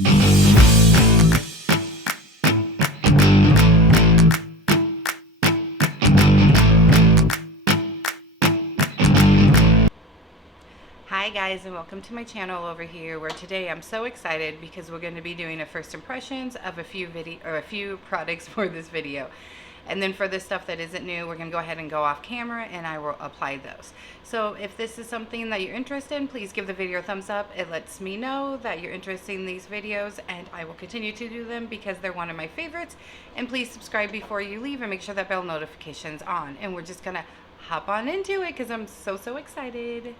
Hi guys, and welcome to my channel over here, where today I'm so excited because we're going to be doing a first impressions of a few products for this video. And then for the stuff that isn't new, we're going to go ahead and go off camera and I will apply those. So if this is something that you're interested in, please give the video a thumbs up. It lets me know that you're interested in these videos, and I will continue to do them because they're one of my favorites. And please subscribe before you leave and make sure that bell notification's on. And we're just going to hop on into it because I'm so excited.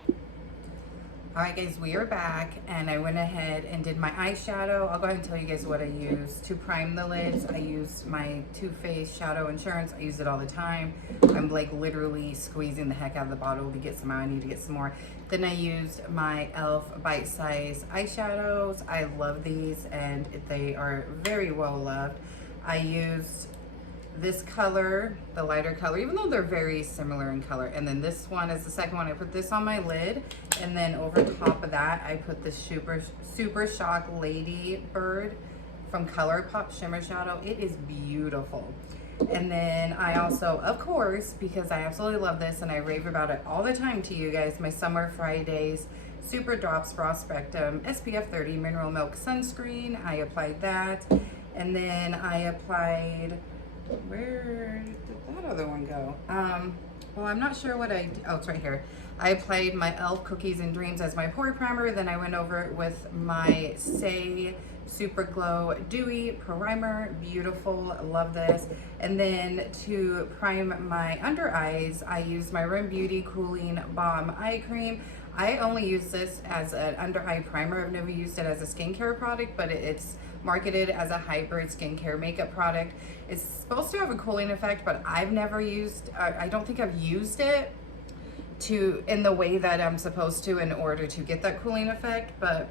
Alright guys, we are back, and I went ahead and did my eyeshadow. I'll go ahead and tell you guys what I used to prime the lids. I used my Too Faced Shadow Insurance. I use it all the time. I'm like literally squeezing the heck out of the bottle to get some out. I need to get some more. Then I used my e.l.f. Bite Size eyeshadows. I love these and they are very well loved. I used this color, the lighter color, even though they're very similar in color. And then this one is the second one. I put this on my lid, and then over top of that I put the Super Shock Lady Bird from ColourPop Shimmer Shadow. It is beautiful. And then I also, of course, because I absolutely love this and I rave about it all the time to you guys, my Summer Fridays Super Drops Raw Spectrum SPF 30 Mineral Milk Sunscreen. I applied that, and then I applied, where did that other one go? Well, I'm not sure what oh, it's right here. I applied my e.l.f. Cookies and Dreams as my pore primer. Then I went over it with my Say Super Glow Dewy Primer. Beautiful, love this. And then to prime my under eyes, I used my Rim Beauty Cooling Balm Eye Cream. I only use this as an under eye primer. I've never used it as a skincare product, but it's marketed as a hybrid skincare makeup product. It's supposed to have a cooling effect, but I've never used, I don't think I've used it in the way that I'm supposed to in order to get that cooling effect. But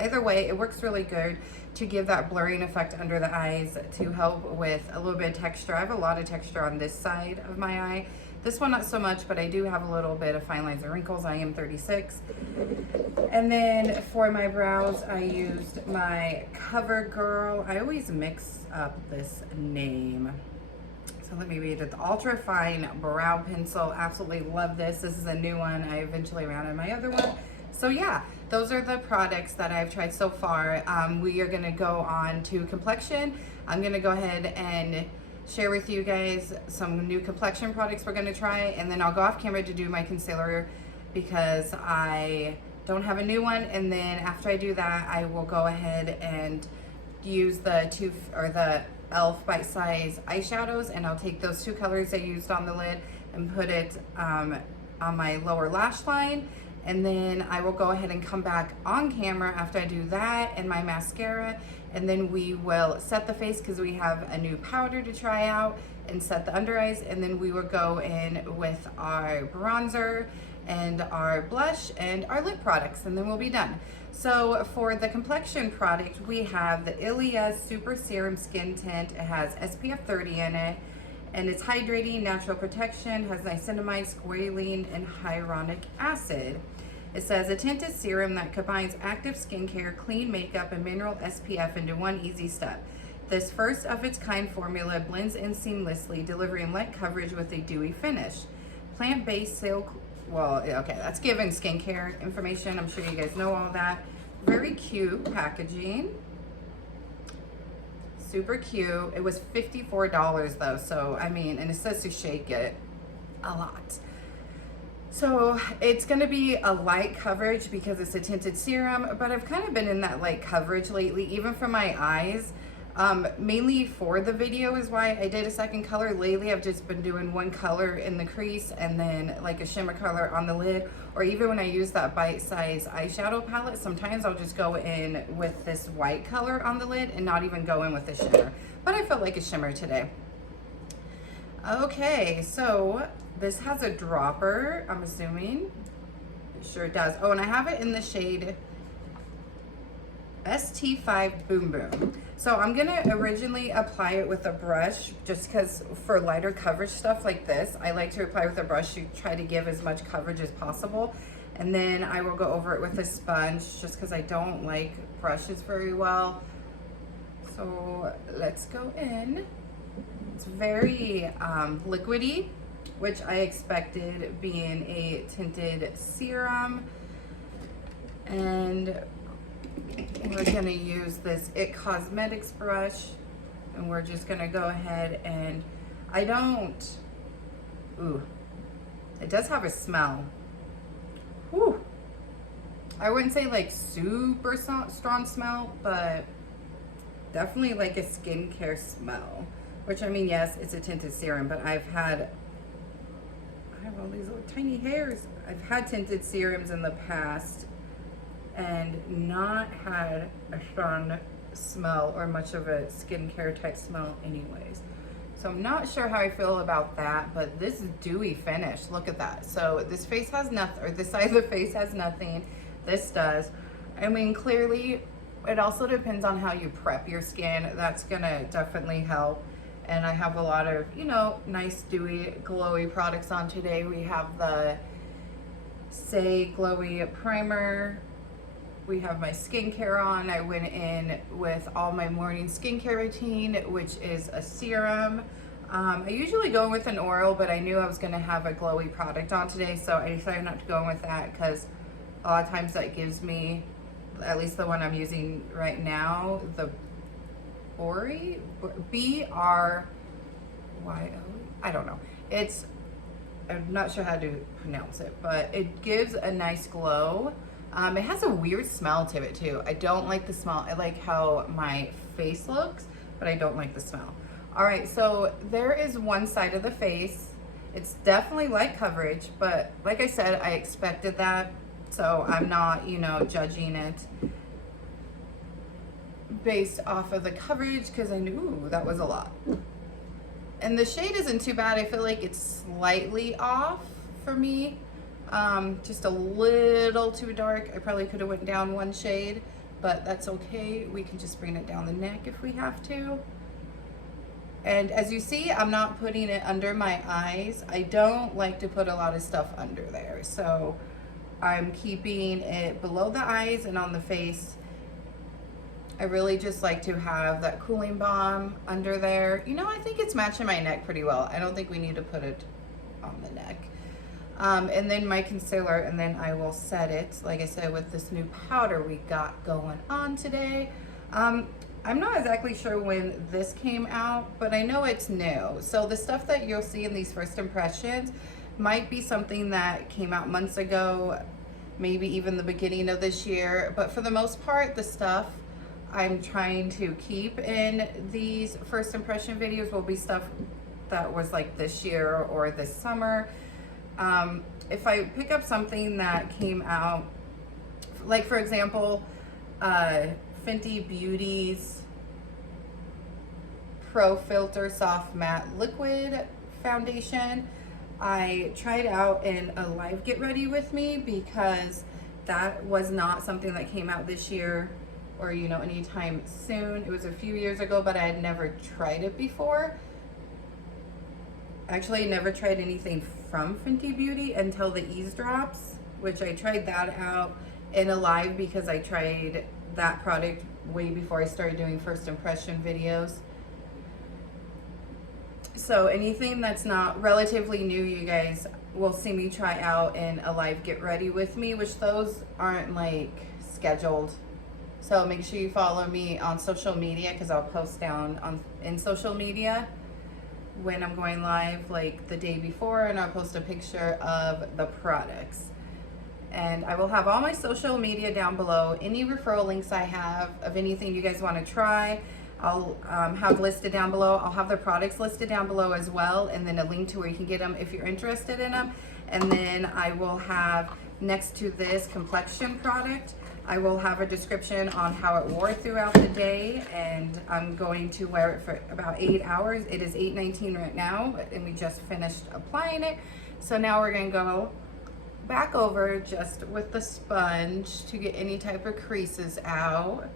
either way, it works really good to give that blurring effect under the eyes, to help with a little bit of texture. I have a lot of texture on this side of my eye. This one not so much, but I do have a little bit of fine lines and wrinkles. I am 36. And then for my brows, I used my CoverGirl. I always mix up this name. So let me read it. The Ultra Fine Brow Pencil. Absolutely love this. This is a new one. I eventually ran out of my other one. So yeah, those are the products that I've tried so far. We are going to go on to complexion. I'm going to go ahead and share with you guys some new complexion products we're going to try, and then I'll go off camera to do my concealer because I don't have a new one. And then after I do that, I will go ahead and use the e.l.f. Bite Size eyeshadows, and I'll take those two colors I used on the lid and put it on my lower lash line. And then I will go ahead and come back on camera after I do that and my mascara, and then we will set the face because we have a new powder to try out, and set the under eyes, and then we will go in with our bronzer and our blush and our lip products, and then we'll be done. So for the complexion product, we have the Ilia Super Serum Skin Tint. It has SPF 30 in it, and it's hydrating, natural protection, has niacinamide, squalene, and hyaluronic acid. It says a tinted serum that combines active skincare, clean makeup, and mineral SPF into one easy step. This first of its kind formula blends in seamlessly, delivering light coverage with a dewy finish. Plant-based silk, well, okay, that's given skincare information. I'm sure you guys know all that. Very cute packaging. Super cute. It was $54 though, so I mean, and it says to shake it a lot. So it's going to be a light coverage because it's a tinted serum, but I've kind of been in that light coverage lately, even for my eyes. Mainly for the video is why I did a second color. Lately I've just been doing one color in the crease and then like a shimmer color on the lid, or even when I use that Bite Size eyeshadow palette, sometimes I'll just go in with this white color on the lid and not even go in with a shimmer. But I felt like a shimmer today. Okay, so this has a dropper, I'm assuming. It sure does. Oh, and I have it in the shade ST5 Boom Boom. So I'm gonna originally apply it with a brush, just because for lighter coverage stuff like this, I like to apply with a brush to try to give as much coverage as possible. And then I will go over it with a sponge just because I don't like brushes very well. So let's go in. It's very liquidy, which I expected being a tinted serum. And we're gonna use this It Cosmetics brush, and we're just gonna go ahead and it does have a smell. Whew. I wouldn't say like super strong smell, but definitely like a skincare smell. Which, I mean, yes, it's a tinted serum, but I have all these little tiny hairs. I've had tinted serums in the past and not had a strong smell or much of a skincare type smell anyways. So I'm not sure how I feel about that, but this dewy finish, look at that. So this face has nothing, or this side of the face has nothing. This does. I mean, clearly, it also depends on how you prep your skin. That's gonna definitely help. And I have a lot of, you know, nice dewy, glowy products on today. We have the Say Glowy Primer. We have my skincare on. I went in with all my morning skincare routine, which is a serum. I usually go in with an oil, but I knew I was gonna have a glowy product on today, so I decided not to go in with that because a lot of times that gives me, at least the one I'm using right now, the B-R-Y-O, I don't know. I'm not sure how to pronounce it, but it gives a nice glow. It has a weird smell to it too. I don't like the smell. I like how my face looks, but I don't like the smell. All right, so there is one side of the face. It's definitely light coverage, but like I said, I expected that. So I'm not, you know, judging it based off of the coverage because I knew that was a lot. And the shade isn't too bad. I feel like it's slightly off for me. Just a little too dark. I probably could have went down one shade, but that's okay. We can just bring it down the neck if we have to. And as you see, I'm not putting it under my eyes. I don't like to put a lot of stuff under there. So I'm keeping it below the eyes and on the face. I really just like to have that cooling balm under there. You know, I think it's matching my neck pretty well. I don't think we need to put it on the neck. And then my concealer, and then I will set it, like I said, with this new powder we got going on today. I'm not exactly sure when this came out, but I know it's new. So the stuff that you'll see in these first impressions might be something that came out months ago, maybe even the beginning of this year. But for the most part, the stuff I'm trying to keep in these first impression videos will be stuff that was like this year or this summer. If I pick up something that came out, like for example, Fenty Beauty's Pro Filter Soft Matte Liquid Foundation, I tried out in a live Get Ready With Me because that was not something that came out this year or, you know, anytime soon. It was a few years ago, but I had never tried it before. Actually, I never tried anything from Fenty Beauty until the Ease Drops, which I tried that out in a live because I tried that product way before I started doing first impression videos. So anything that's not relatively new, you guys will see me try out in a live Get Ready With Me, which those aren't like scheduled. So make sure you follow me on social media because I'll post down in social media when I'm going live, like the day before, and I'll post a picture of the products. And I will have all my social media down below. Any referral links I have of anything you guys want to try, I'll have listed down below. I'll have the products listed down below as well, and then a link to where you can get them if you're interested in them. And then I will have, next to this complexion product, I will have a description on how it wore throughout the day, and I'm going to wear it for about 8 hours. It is 8:19 right now, and we just finished applying it. So now we're gonna go back over just with the sponge to get any type of creases out.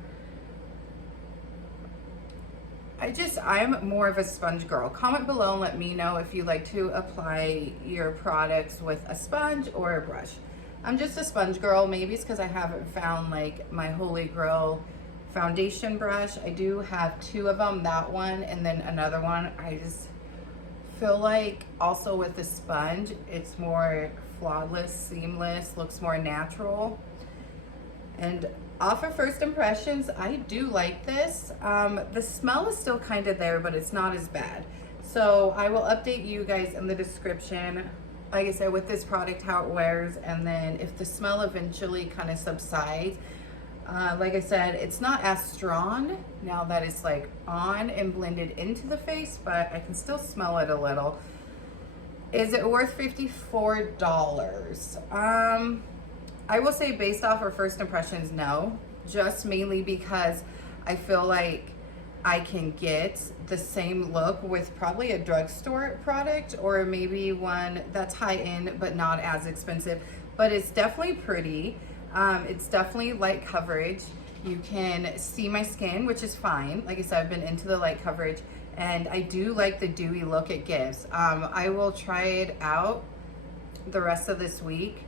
I'm more of a sponge girl. Comment below and let me know if you like to apply your products with a sponge or a brush. I'm just a sponge girl. Maybe it's because I haven't found like my holy grail foundation brush. I do have two of them, that one and then another one. I just feel like also with the sponge, it's more flawless, seamless, looks more natural. And off of first impressions, I do like this. The smell is still kind of there, but it's not as bad. So I will update you guys in the description, like I said, with this product, how it wears, and then if the smell eventually kind of subsides. Like I said, it's not as strong now that it's like on and blended into the face, but I can still smell it a little. Is it worth $54? I will say based off our first impressions, no. Just mainly because I feel like I can get the same look with probably a drugstore product or maybe one that's high end but not as expensive. But it's definitely pretty. It's definitely light coverage. You can see my skin, which is fine. Like I said, I've been into the light coverage and I do like the dewy look it gives. I will try it out the rest of this week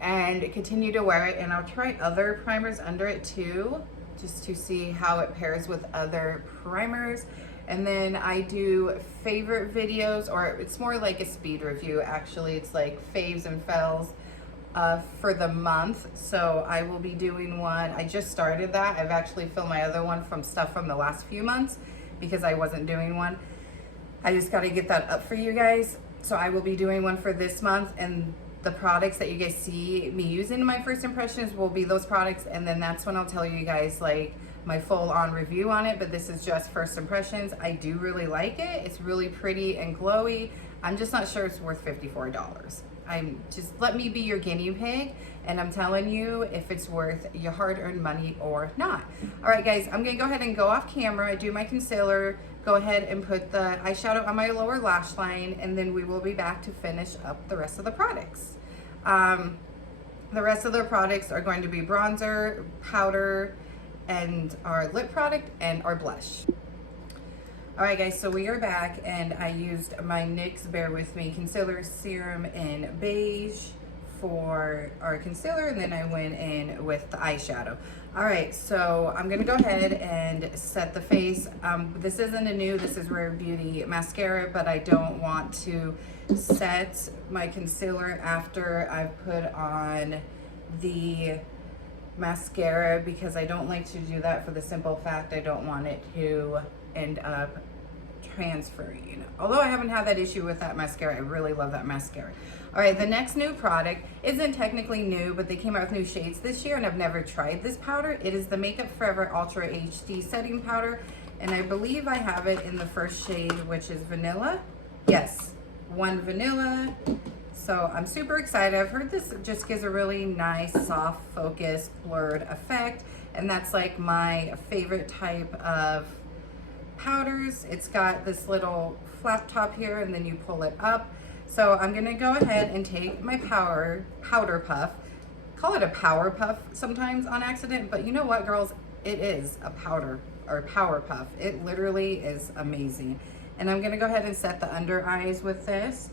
and continue to wear it, and I'll try other primers under it too, just to see how it pairs with other primers. And then I do favorite videos, or it's more like a speed review actually. It's like faves and fails for the month. So I will be doing one. I just started that. I've actually filmed my other one from stuff from the last few months because I wasn't doing one. I just got to get that up for you guys. So I will be doing one for this month, and the products that you guys see me using in my first impressions will be those products, and then that's when I'll tell you guys like my full-on review on it. But this is just first impressions. I do really like it. It's really pretty and glowy. I'm just not sure it's worth $54. I'm just, let me be your guinea pig, and I'm telling you if it's worth your hard-earned money or not. All right guys, I'm gonna go ahead and go off camera, do my concealer, go ahead and put the eyeshadow on my lower lash line, and then we will be back to finish up the rest of the products. The rest of the products are going to be bronzer, powder, and our lip product, and our blush. All right guys, so we are back, and I used my NYX Bear With Me concealer serum in beige for our concealer, and then I went in with the eyeshadow. All right, so I'm gonna go ahead and set the face. This isn't a new, this is Rare Beauty mascara, but I don't want to set my concealer after I've put on the mascara because I don't like to do that for the simple fact I don't want it to end up transferring, you know. Although I haven't had that issue with that mascara, I really love that mascara. All right, the next new product isn't technically new, but they came out with new shades this year, and I've never tried this powder. It is the Makeup Forever Ultra HD Setting Powder, and I believe I have it in the first shade, which is vanilla. Yes, one vanilla. So I'm super excited. I've heard this just gives a really nice, soft, focused, blurred effect, and that's like my favorite type of powders. It's got this little flap top here, and then you pull it up. So I'm gonna go ahead and take my powder puff. Call it a power puff sometimes on accident, but you know what, girls? It is a powder or power puff. It literally is amazing. And I'm gonna go ahead and set the under eyes with this.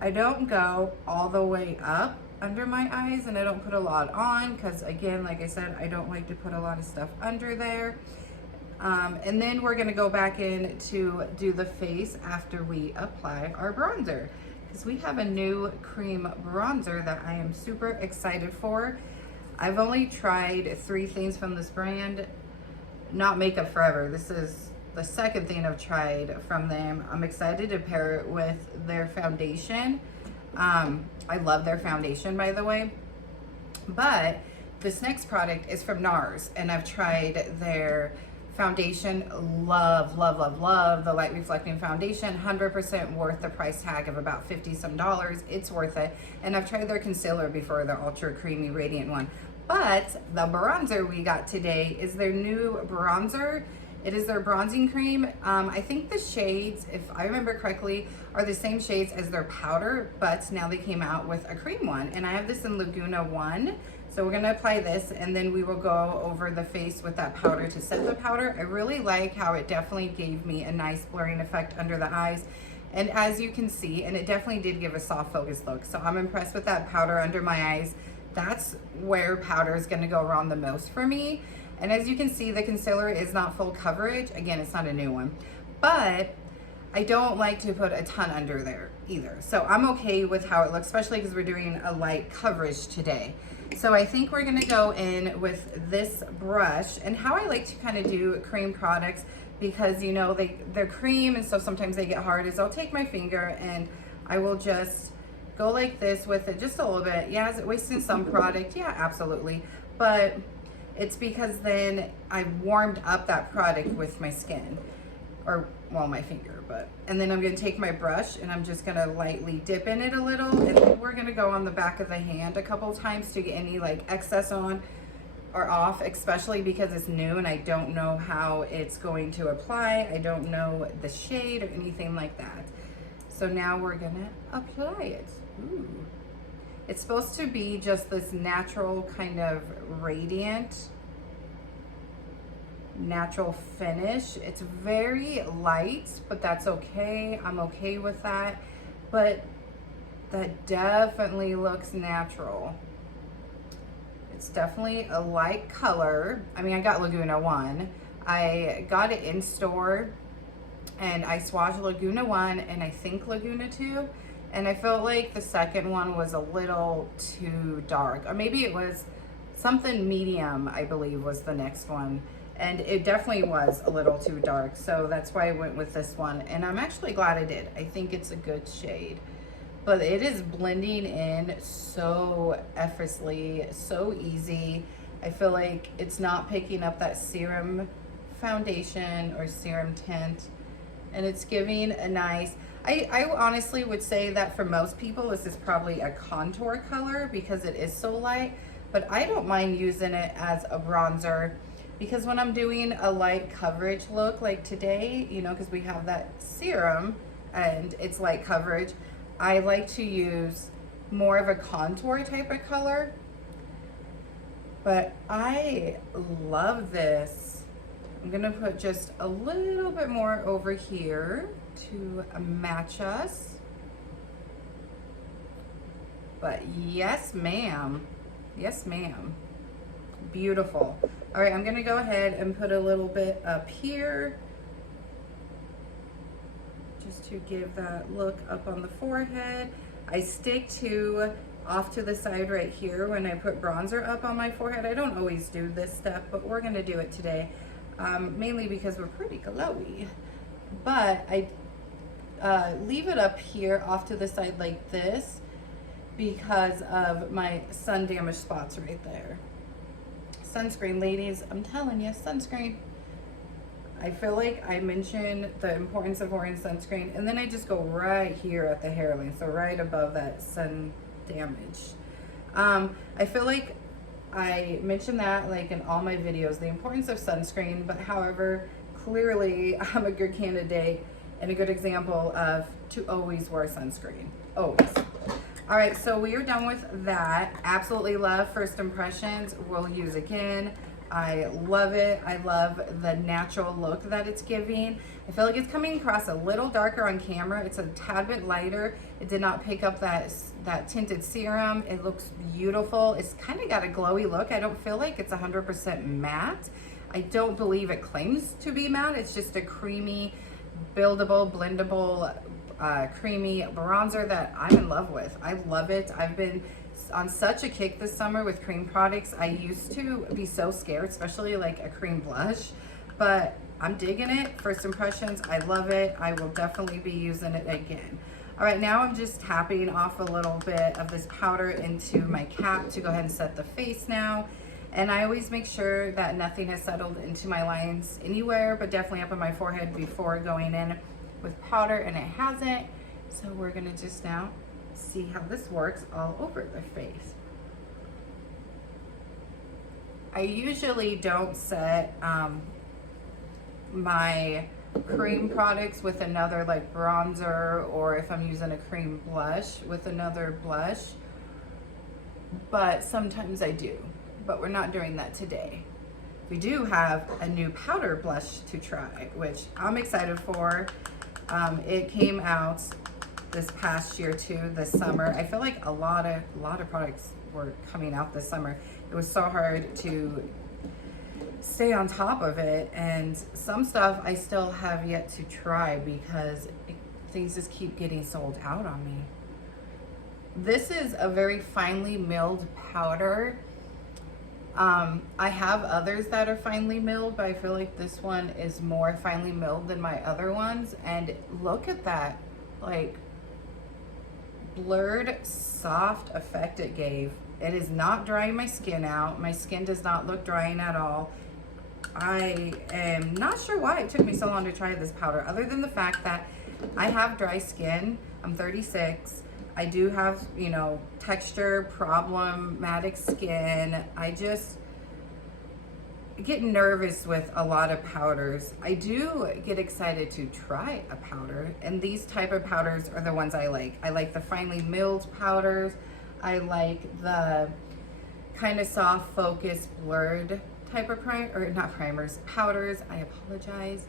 I don't go all the way up under my eyes, and I don't put a lot on because, again, like I said, I don't like to put a lot of stuff under there. And then we're gonna go back in to do the face after we apply our bronzer, because we have a new cream bronzer that I am super excited for. I've only tried 3 things from this brand, not Makeup Forever. This is the second thing I've tried from them. I'm excited to pair it with their foundation. I love their foundation, by the way. But this next product is from Nars, and I've tried their foundation. Love the light reflecting foundation. 100% worth the price tag of about 50 some dollars. It's worth it. And I've tried their concealer before, the ultra creamy radiant one. But the bronzer we got today is their new bronzer. It is their bronzing cream. I think the shades, if I remember correctly, are the same shades as their powder, but now they came out with a cream one, and I have this in Laguna 1. So we're gonna apply this, and then we will go over the face with that powder to set the powder. I really like how it definitely gave me a nice blurring effect under the eyes. And as you can see, and it definitely did give a soft focus look. So I'm impressed with that powder under my eyes. That's where powder is gonna go wrong the most for me. And as you can see, the concealer is not full coverage. Again, it's not a new one, but I don't like to put a ton under there either. So I'm okay with how it looks, especially because we're doing a light coverage today. So I think we're gonna go in with this brush, and how I like to kind of do cream products, because you know, they're cream and so sometimes they get hard, is I'll take my finger and I will just go like this with it just a little bit. Yeah, is it wasting some product? Yeah, absolutely. But it's because then I warmed up that product with my skin, or well, my finger, and then I'm gonna take my brush and I'm just gonna lightly dip in it a little, and then we're gonna go on the back of the hand a couple times to get any like excess on or off, especially because it's new and I don't know how it's going to apply. I don't know the shade or anything like that. So now we're gonna apply it. Ooh. It's supposed to be just this natural kind of radiant, natural finish. It's very light, but that's okay. I'm okay with that. But that definitely looks natural. It's definitely a light color. I mean, I got Laguna 1. I got it in store and I swatched Laguna 1 and I think Laguna 2. And I felt like the second one was a little too dark. Or maybe it was something medium, I believe was the next one. And it definitely was a little too dark. So that's why I went with this one. And I'm actually glad I did. I think it's a good shade. But it is blending in so effortlessly, so easy. I feel like it's not picking up that serum foundation or serum tint. And it's giving a nice, I honestly would say that for most people, this is probably a contour color because it is so light. But I don't mind using it as a bronzer, because when I'm doing a light coverage look like today, you know, because we have that serum and it's light coverage, I like to use more of a contour type of color. But I love this. I'm gonna put just a little bit more over here to match us. But yes, ma'am. Yes, ma'am. Beautiful. All right, I'm gonna go ahead and put a little bit up here just to give that look up on the forehead. I stick to off to the side right here when I put bronzer up on my forehead. I don't always do this step, but we're gonna do it today, mainly because we're pretty glowy. But I leave it up here off to the side like this because of my sun damaged spots right there. Sunscreen, ladies, I'm telling you, sunscreen. I feel like I mentioned the importance of wearing sunscreen, and then I just go right here at the hairline, so right above that sun damage. I feel like I mentioned that like in all my videos, the importance of sunscreen, but however, clearly I'm a good candidate and a good example of to always wear sunscreen, always. All right, so we are done with that. Absolutely love First Impressions. We'll use again. I love it. I love the natural look that it's giving. I feel like it's coming across a little darker on camera. It's a tad bit lighter. It did not pick up that tinted serum. It looks beautiful. It's kind of got a glowy look. I don't feel like it's 100% matte. I don't believe it claims to be matte. It's just a creamy, buildable, blendable, creamy bronzer that I'm in love with. I love it. I've been on such a kick this summer with cream products. I used to be so scared, especially like a cream blush, but I'm digging it. First Impressions, I love it. I will definitely be using it again. All right, now I'm just tapping off a little bit of this powder into my cap to go ahead and set the face now. And I always make sure that nothing has settled into my lines anywhere, but definitely up on my forehead before going in with powder, and it hasn't. So we're gonna just now see how this works all over the face. I usually don't set my cream products with another like bronzer, or if I'm using a cream blush with another blush, but sometimes I do, but we're not doing that today. We do have a new powder blush to try, which I'm excited for. It came out this past year too, this summer. I feel like a lot of products were coming out this summer. It was so hard to stay on top of it, and some stuff I still have yet to try because things just keep getting sold out on me. This is a very finely milled powder. I have others that are finely milled, but I feel like this one is more finely milled than my other ones. And look at that, like, blurred, soft effect it gave. It is not drying my skin out. My skin does not look drying at all. I am not sure why it took me so long to try this powder, other than the fact that I have dry skin. I'm 36. I do have, you know, texture, problematic skin. I just get nervous with a lot of powders. I do get excited to try a powder, and these type of powders are the ones I like. I like the finely milled powders. I like the kind of soft, focused, blurred type of powders. I apologize.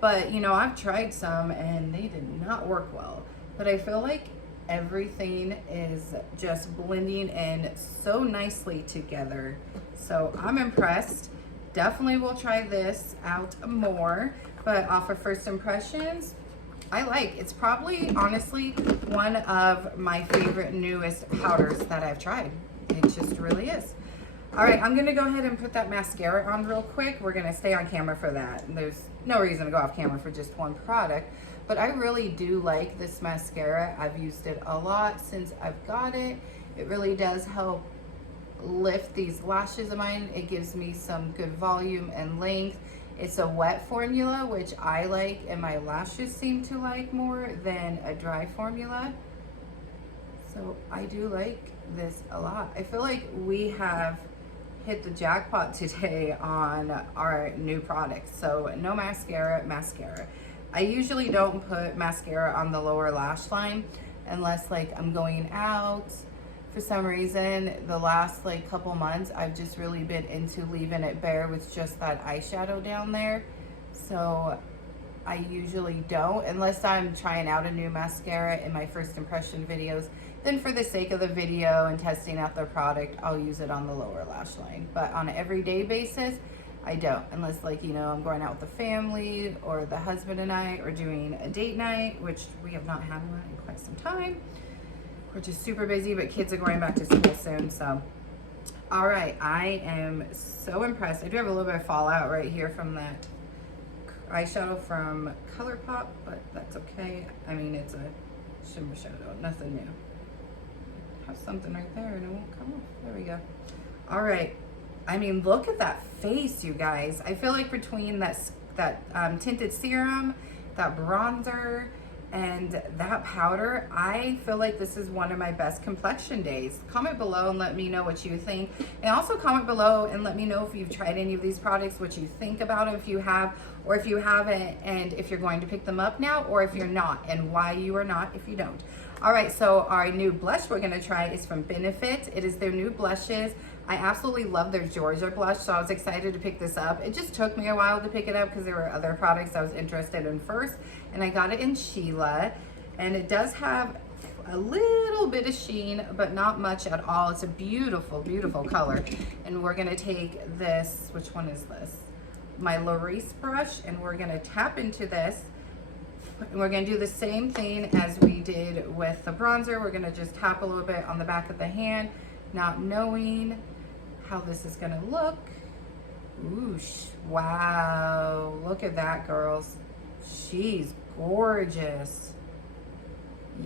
But, you know, I've tried some and they did not work well. But I feel like everything is just blending in so nicely together. So I'm impressed. Definitely will try this out more. But off of first impressions, it's probably honestly one of my favorite newest powders that I've tried. It just really is. All right, I'm gonna go ahead and put that mascara on real quick. We're gonna stay on camera for that. And there's no reason to go off camera for just one product, but I really do like this mascara. I've used it a lot since I've got it. It really does help lift these lashes of mine. It gives me some good volume and length. It's a wet formula, which I like, and my lashes seem to like more than a dry formula. So I do like this a lot. I feel like we have hit the jackpot today on our new products. So no mascara. I usually don't put mascara on the lower lash line unless like I'm going out. For some reason, the last like couple months, I've just really been into leaving it bare with just that eyeshadow down there. So I usually don't, unless I'm trying out a new mascara in my first impression videos. Then for the sake of the video and testing out the product, I'll use it on the lower lash line. But on an everyday basis, I don't, unless like, you know, I'm going out with the family or the husband and I are doing a date night, which we have not had one in quite some time. We're just super busy, but kids are going back to school soon, so. All right, I am so impressed. I do have a little bit of fallout right here from that eyeshadow from ColourPop, but that's okay. I mean, it's a shimmer shadow, nothing new. Have something right there and it won't come off. There we go. All right. I mean, look at that face, you guys. I feel like between that tinted serum, that bronzer, and that powder, I feel like this is one of my best complexion days. Comment below and let me know what you think. And also comment below and let me know if you've tried any of these products, what you think about them, if you have, or if you haven't, and if you're going to pick them up now, or if you're not, and why you are not if you don't. All right, so our new blush we're gonna try is from Benefit. It is their new blushes. I absolutely love their Georgia blush, so I was excited to pick this up. It just took me a while to pick it up because there were other products I was interested in first, and I got it in Shelia, and it does have a little bit of sheen, but not much at all. It's a beautiful, beautiful color. And we're gonna take this, which one is this? My Laurice brush, and we're gonna tap into this. And we're gonna do the same thing as we did with the bronzer. We're gonna just tap a little bit on the back of the hand, not knowing how this is gonna look. Ooh, wow, look at that, girls. She's gorgeous.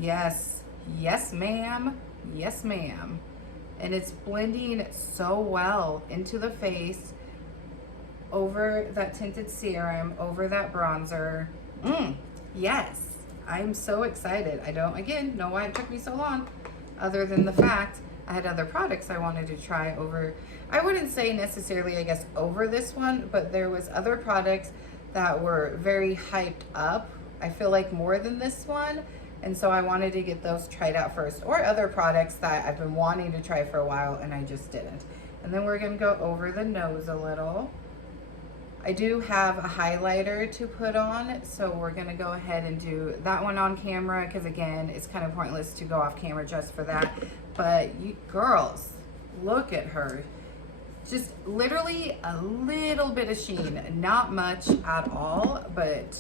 Yes, yes ma'am, yes ma'am. And it's blending so well into the face, over that tinted serum, over that bronzer. Yes, I'm so excited. I don't, again, know why it took me so long, other than the fact I had other products I wanted to try over. I wouldn't say necessarily, I guess, over this one, but there was other products that were very hyped up. I feel like more than this one. And so I wanted to get those tried out first, or other products that I've been wanting to try for a while and I just didn't. And then we're gonna go over the nose a little. I do have a highlighter to put on, so we're gonna go ahead and do that one on camera, because again, it's kind of pointless to go off camera just for that. But you girls, look at her. Just literally a little bit of sheen, not much at all, but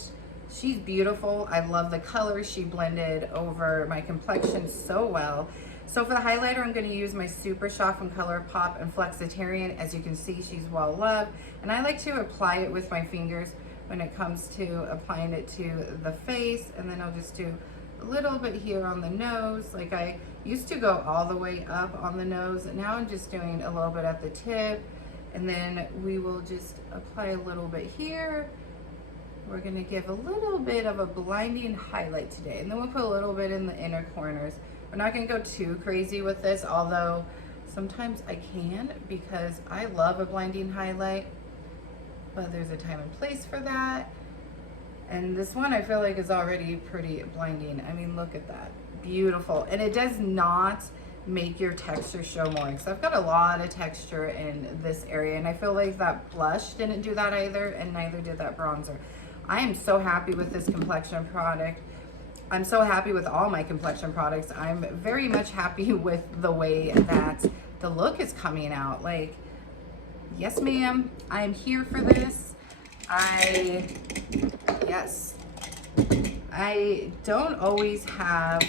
she's beautiful. I love the color. She blended over my complexion so well. So for the highlighter, I'm going to use my Super Shock from ColourPop and Flexitarian. As you can see, she's well loved. And I like to apply it with my fingers when it comes to applying it to the face. And then I'll just do a little bit here on the nose. Like I used to go all the way up on the nose. And now I'm just doing a little bit at the tip. And then we will just apply a little bit here. We're going to give a little bit of a blinding highlight today. And then we'll put a little bit in the inner corners. We're not going to go too crazy with this, although sometimes I can because I love a blinding highlight, but there's a time and place for that. And this one I feel like is already pretty blinding. I mean, look at that. Beautiful. And it does not make your texture show more, because I've got a lot of texture in this area, and I feel like that blush didn't do that either, and neither did that bronzer. I am so happy with this complexion product. I'm so happy with all my complexion products. I'm very much happy with the way that the look is coming out. Like, yes, ma'am, I am here for this. Yes. I don't always have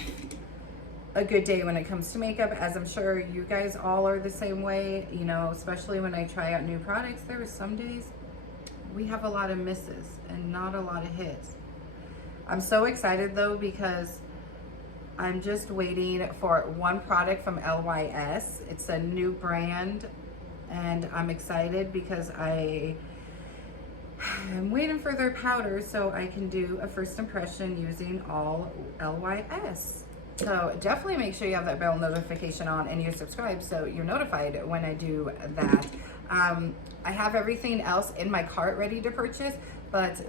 a good day when it comes to makeup, as I'm sure you guys all are the same way, you know, especially when I try out new products. There are some days we have a lot of misses and not a lot of hits. I'm so excited though, because I'm just waiting for one product from LYS. It's a new brand, and I'm excited because I'm waiting for their powder so I can do a first impression using all LYS. So definitely make sure you have that bell notification on and you're subscribed so you're notified when I do that. I have everything else in my cart ready to purchase, but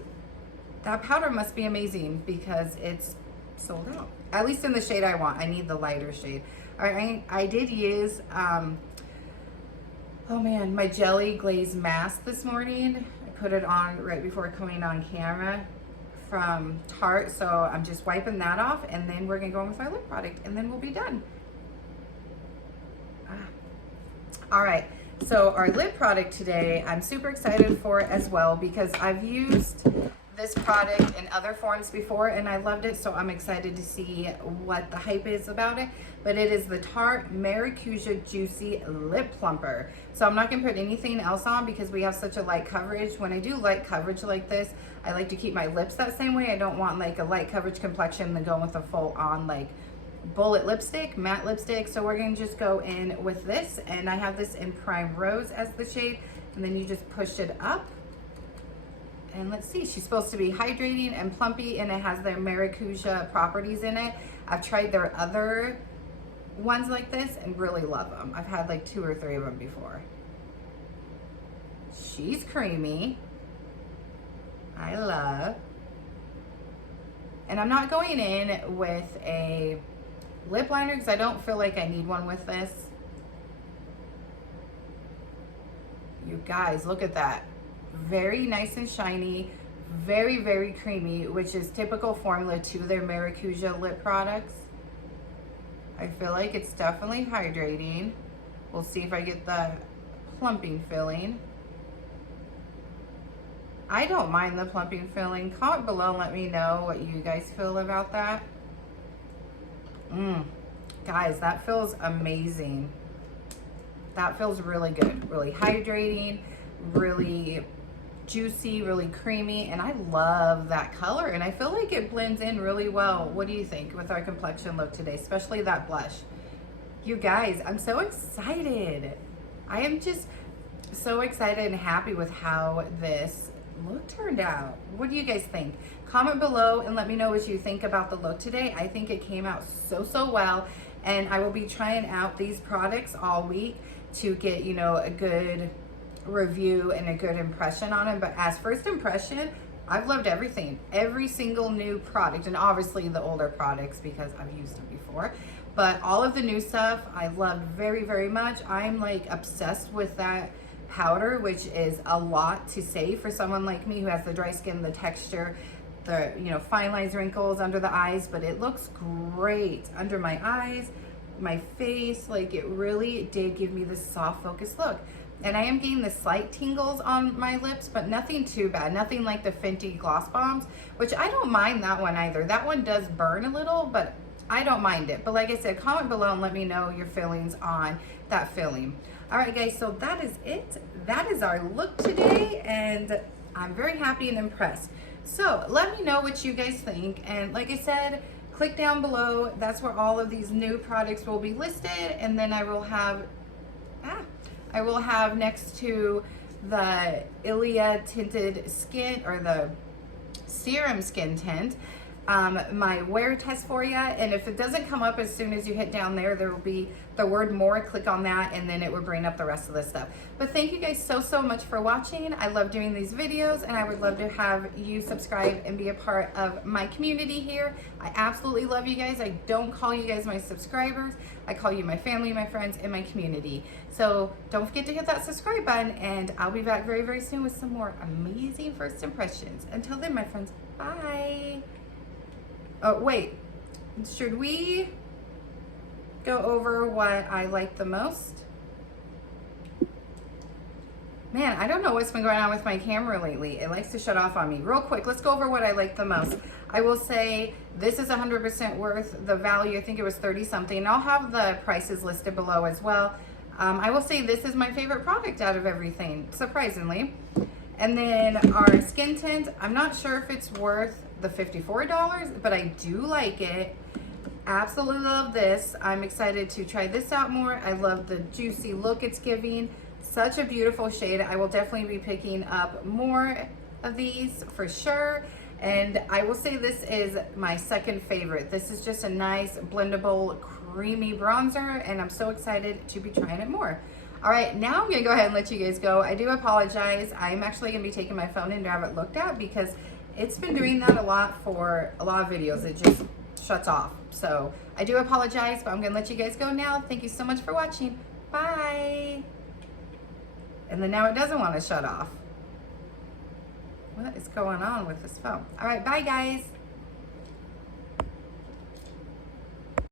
that powder must be amazing because it's sold out. At least in the shade I want. I need the lighter shade. All right, I did use, oh man, my jelly glaze mask this morning. I put it on right before coming on camera from Tarte. So I'm just wiping that off, and then we're gonna go in with our lip product, and then we'll be done. All right, so our lip product today, I'm super excited for as well, because I've used this product in other forms before and I loved it, so I'm excited to see what the hype is about it. But it is the Tarte Maracuja Juicy Lip Plumper. So I'm not gonna put anything else on because we have such a light coverage. When I do light coverage like this, I like to keep my lips that same way. I don't want like a light coverage complexion and then go with a full on like bullet lipstick, matte lipstick. So we're gonna just go in with this, and I have this in Prime Rose as the shade, and then you just push it up. And let's see, she's supposed to be hydrating and plumpy, and it has their maracuja properties in it. I've tried their other ones like this and really love them. I've had like 2 or 3 of them before. She's creamy. I love. And I'm not going in with a lip liner because I don't feel like I need one with this. You guys, look at that. Very nice and shiny, very, very creamy, which is typical formula to their Maracuja lip products. I feel like it's definitely hydrating. We'll see if I get the plumping feeling. I don't mind the plumping feeling. Comment below and let me know what you guys feel about that. Guys, that feels amazing. That feels really good, really hydrating, really juicy, really creamy, and I love that color, and I feel like it blends in really well. What do you think with our complexion look today, especially that blush? You guys, I'm so excited. I am just so excited and happy with how this look turned out. What do you guys think? Comment below and let me know what you think about the look today. I think it came out so well, and I will be trying out these products all week to get, you know, a good review and a good impression on it. But as first impression, I've loved everything, every single new product, and obviously the older products because I've used them before, but all of the new stuff I loved very, very much. I'm like obsessed with that powder, which is a lot to say for someone like me who has the dry skin, the texture, the, you know, fine lines, wrinkles under the eyes, but it looks great under my eyes, my face. Like, it really did give me this soft focus look. And I am getting the slight tingles on my lips, but nothing too bad. Nothing like the Fenty Gloss Bombs, which I don't mind that one either. That one does burn a little, but I don't mind it. But like I said, comment below and let me know your feelings on that filling. All right, guys, so that is it. That is our look today, and I'm very happy and impressed. So let me know what you guys think. And like I said, click down below. That's where all of these new products will be listed. And then I will have next to the Ilia tinted skin, or the serum skin tint, my wear test for you. And if it doesn't come up as soon as you hit down there, there will be the word more. Click on that and then it will bring up the rest of the stuff. But thank you guys so much for watching. I love doing these videos, and I would love to have you subscribe and be a part of my community here. I absolutely love you guys. I don't call you guys my subscribers. I call you my family, my friends, and my community. So don't forget to hit that subscribe button, and I'll be back very soon with some more amazing first impressions. Until then, my friends, bye. Oh, wait, should we go over what I like the most? Man, I don't know what's been going on with my camera lately. It likes to shut off on me. Real quick, let's go over what I like the most. I will say this is 100% worth the value. I think it was 30 something. I'll have the prices listed below as well. I will say this is my favorite product out of everything, surprisingly. And then our skin tint, I'm not sure if it's worth the $54, but I do like it. Absolutely love this. I'm excited to try this out more. I love the juicy look it's giving. Such a beautiful shade. I will definitely be picking up more of these for sure. And I will say this is my second favorite. This is just a nice blendable creamy bronzer, and I'm so excited to be trying it more. All right, now I'm gonna go ahead and let you guys go. I do apologize. I'm actually gonna be taking my phone in to have it looked at, because it's been doing that a lot for a lot of videos. It just shuts off. So I do apologize, but I'm gonna let you guys go now. Thank you so much for watching. Bye. And then now it doesn't want to shut off. What is going on with this phone? All right, bye guys.